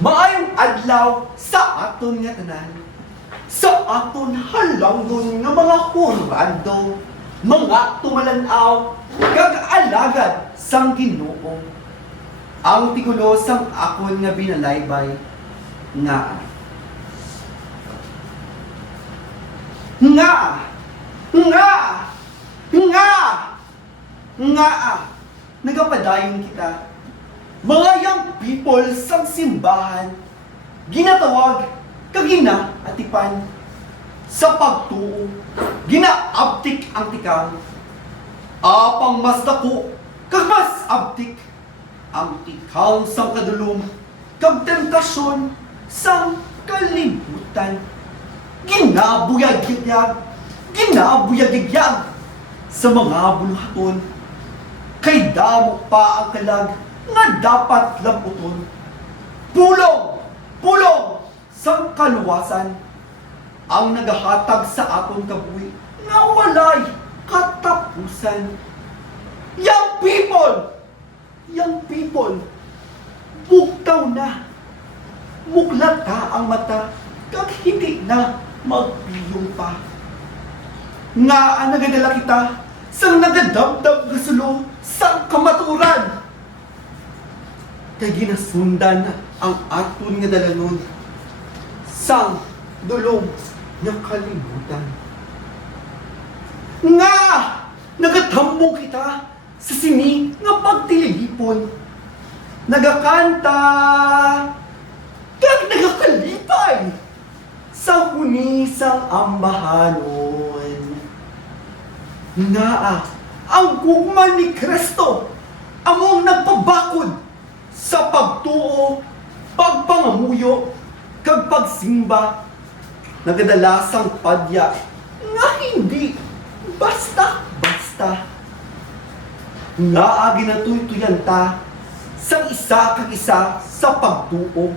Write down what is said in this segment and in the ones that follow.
Maayong adlaw sa aton nga tanan. Sa aton halangdon nga mga hurado, mga tumalanaw, kag alagad sang Ginoo. Ang tigulo sang akon nga binalaybay nga nga nga nga nga nagapadayon kita. Mga young people sang simbahan, ginatawag kag ginaatipan sa pagtuo, ginaabtik ang tikang, apang mas dako kag mas abtik ang tikang sang kadulom kag temptasyon sang kalibutan. Ginabuyag-yag sa mga buluhaton, kay damo pa ang kalag nga dapat lamputon. Pulong sang kaluwasan ang nagahatag sa aton kabuhi nga walay katapusan. Young people, bugtaw na, muglata ang mata, kag hindi na magpiyong pa. Nga ang nagadala kita sang nagadabdab nga sulo sang kamaturan, kay ginasundan ang aton nga dalanon sang dulong nga kalibutan. Nga nagatambong kita sa sini nga pagtililipon, nagakanta kag nagakalipay sa huni sang ambahanon. Nga ang gugma ni Kristo among nagpabakod sa pagtuo, pagpangamuyo, kag pagsimba, nagadala sang padya nga hindi basta-basta. Nga ginatuytuyan ta sang isa kag isa sa pagtuo,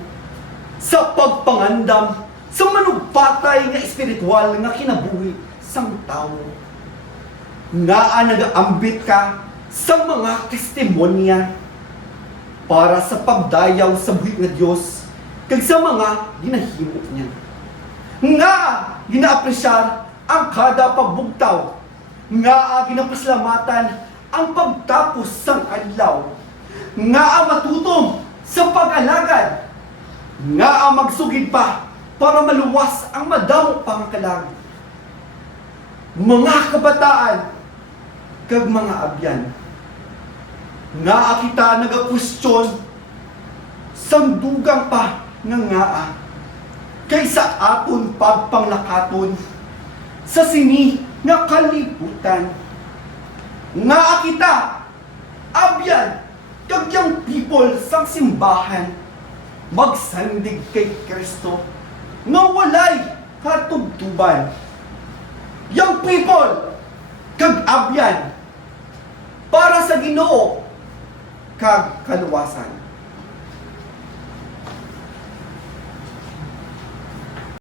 sa pagpangandam, sa manugpatay nga espiritual nga kinabuhi sang tawo. Nga nagaambit ka sa mga testimonya para sa pagdayaw sa buhi nga Dios kag sa mga ginahimo niya. Nga ginaapresyar ang kada pagbugtaw, nga ginapasalamatan ang pagtapos sang adlaw, nga matutom sa pag-alagad, nga magsugid pa para maluwas ang madamo pang kalag. Mga kabataan kag mga abyan, nga kita nagakwestiyon sang dugang pa nga kaysa aton pagpanglakaton sa sini nga kalibutan. Nga kita abyan kag young people sang simbahan, magsandig kay Kristo nga walay katubtuban. Young people kag abyan para sa Ginoo kag kaluwasan.